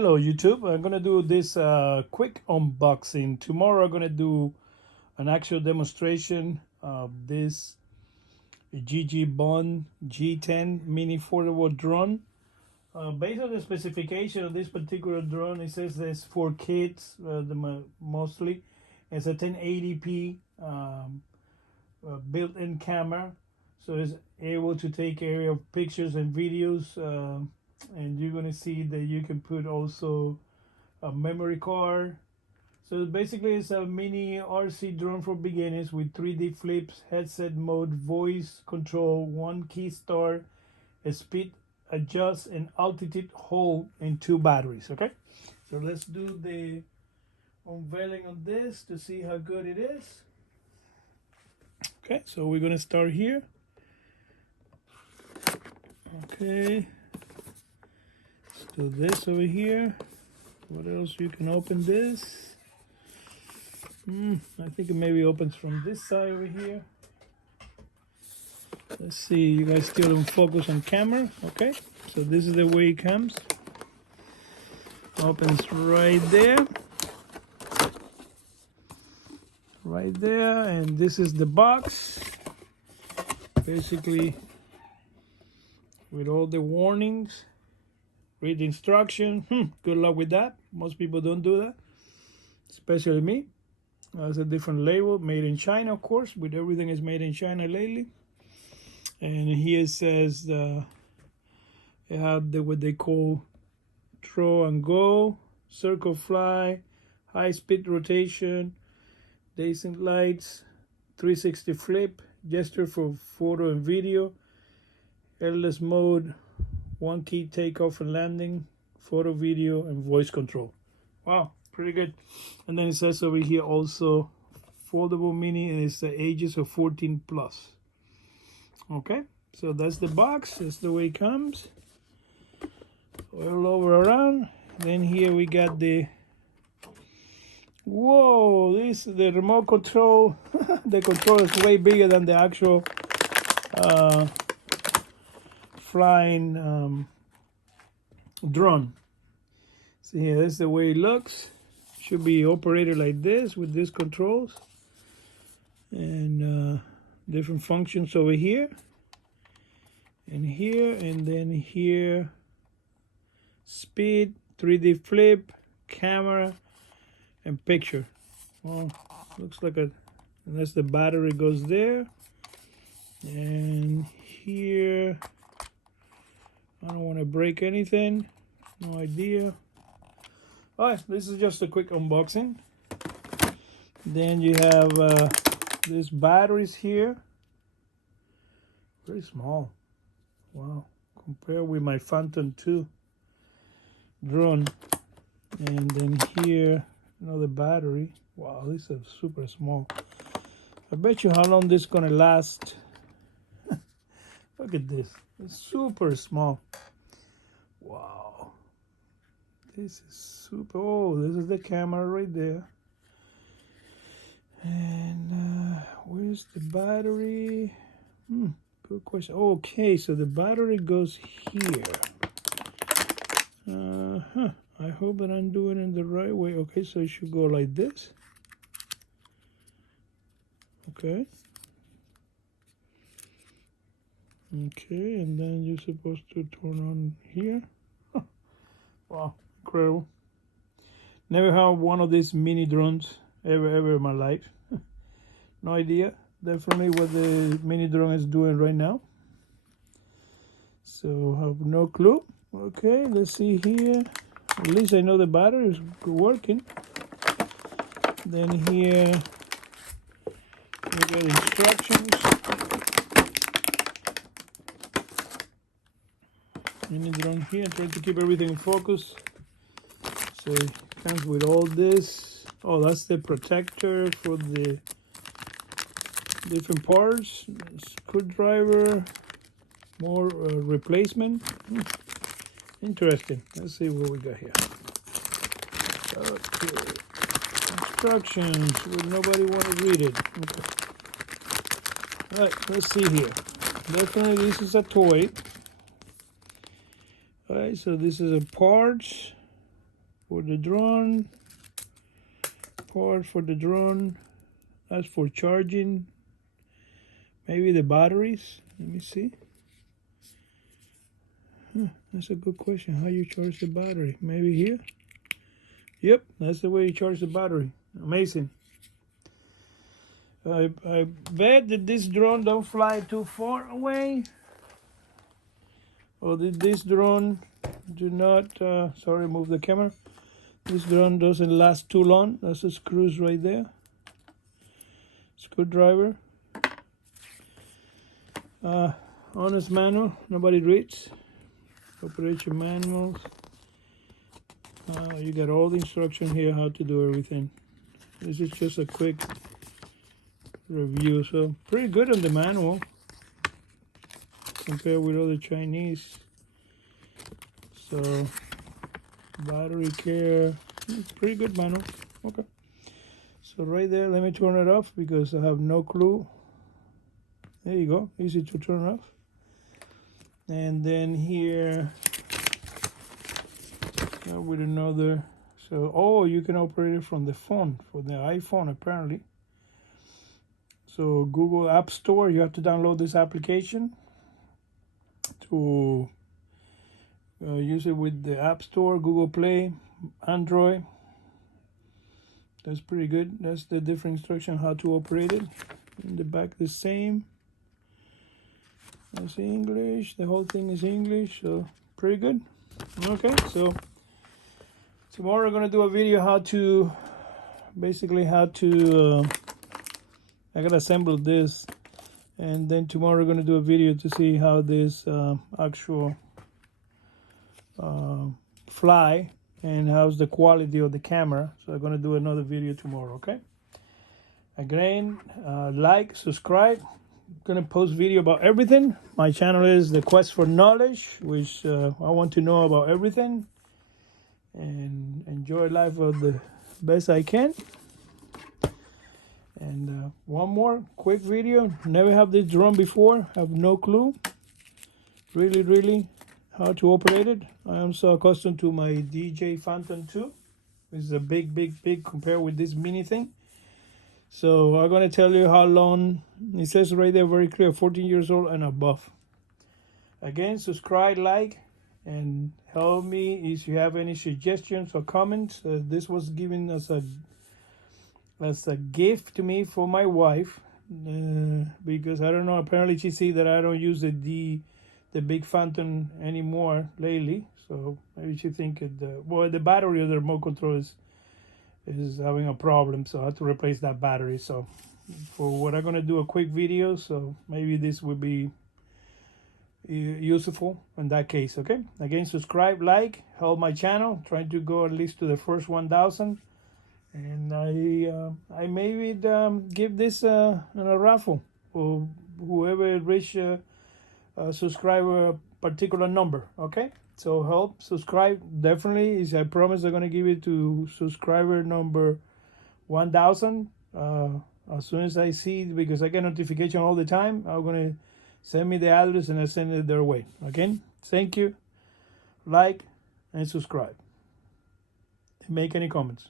Hello YouTube, I'm gonna do this quick unboxing. Tomorrow I'm gonna do an actual demonstration of this GGBond G10 mini foldable drone. Based on the specification of this particular drone, it says it's for kids mostly. It's a 1080p built-in camera, so it's able to take area of pictures and videos. And you're gonna see that you can put also a memory card. So basically it's a mini RC drone for beginners with 3D flips, headset mode, voice control, one key start, a speed adjust, and altitude hold, and 2 batteries. Okay, so let's do the unveiling of this to see how good it is. Okay, so we're gonna start here. Okay, so this over here. What else? You can open this. I think it maybe opens from this side over here. Let's see, you guys still don't focus on camera. Okay, so this is the way it comes. Opens right there. Right there, and this is the box. Basically, with all the warnings. Read the instruction. Good luck with that. Most people don't do that, especially me. That's a different label, made in China, of course, with everything is made in China lately. And here it says they have what they call throw and go, circle fly, high speed rotation, decent lights, 360 flip, gesture for photo and video, airless mode, one key takeoff and landing, photo, video, and voice control. Wow, pretty good. And then it says over here also foldable mini, and it's the ages of 14 plus. Okay, so that's the box. That's the way it comes. All over around. Then here we got the, whoa, this is the remote control. The control is way bigger than the actual flying drone. See here, that's the way it looks. Should be operated like this with these controls and different functions over here and here, and then here, speed, 3D flip, camera, and picture. Well, looks like and that's the battery goes there, and here, I don't want to break anything. No idea. Alright, this is just a quick unboxing. Then you have these batteries here. Very small. Wow. Compared with my Phantom 2 drone. And then here, another battery. Wow, these are super small. I bet you how long this is gonna last. Look at this. It's super small. Wow. This is super. Oh, this is the camera right there. And where's the battery? Good question. Okay, so the battery goes here. I hope that I'm doing it the right way. Okay, so it should go like this. Okay. Okay, and then you're supposed to turn on here. Huh. Wow, incredible. Never had one of these mini drones ever in my life. No idea definitely what the mini drone is doing right now. So I have no clue. Okay, let's see here. At least I know the battery is working. Then here we got instructions. Mini drone here, trying to keep everything in focus. So it comes with all this. Oh, that's the protector for the different parts. Screwdriver, more replacement. Interesting. Let's see what we got here. Okay, instructions. Would nobody want to read it? Okay. All right, let's see here. Definitely, this is a toy. Alright, so this is a parts. for the drone. Port for the drone. That's for charging. Maybe the batteries. Let me see. That's a good question. How you charge the battery? Maybe here? Yep, that's the way you charge the battery. Amazing. I bet that this drone don't fly too far away. Or that this drone do not, sorry, move the camera. This drone doesn't last too long. That's the screws right there. Screwdriver. Honest manual, nobody reads. Operation manuals. You got all the instruction here how to do everything. This is just a quick review, so pretty good on the manual compared with other Chinese. So battery care, pretty good manual. Okay, so right there, let me turn it off because I have no clue. There you go, easy to turn off. And then here with another, so oh, you can operate it from the phone, from the iPhone apparently. So Google App Store, you have to download this application to use it with the App Store, Google Play, Android. That's pretty good. That's the different instruction how to operate it. In the back the same. That's English. The whole thing is English, so pretty good. Okay, so tomorrow we're gonna do a video how to basically I gotta assemble this, and then tomorrow we're gonna do a video to see how this actual fly and how's the quality of the camera. So I'm gonna do another video tomorrow. Okay, again, like, subscribe. I'm gonna post video about everything. My channel is The Quest for Knowledge, which I want to know about everything and enjoy life of the best I can. And one more quick video. Never have this drone before. Have no clue really how to operate it. I am so accustomed to my DJ Phantom 2. This is a big compared with this mini thing. So I'm going to tell you how long. It says right there very clear, 14 years old and above. Again, subscribe, like, and help me if you have any suggestions or comments. This was given as a gift to me for my wife, because I don't know, apparently she see that I don't use the big Phantom anymore lately, so maybe she think the battery of the remote control is having a problem, so I have to replace that battery. So for what I'm gonna do a quick video, so maybe this will be useful in that case. Okay, again, subscribe, like, help my channel, trying to go at least to the first 1,000. And I maybe give this in a raffle for whoever reach subscriber a particular number. Okay, so help subscribe definitely. I promise I'm gonna give it to subscriber number 1,000 as soon as I see, because I get notification all the time. I'm gonna send me the address and I send it their way. Again, thank you, like and subscribe. Make any comments.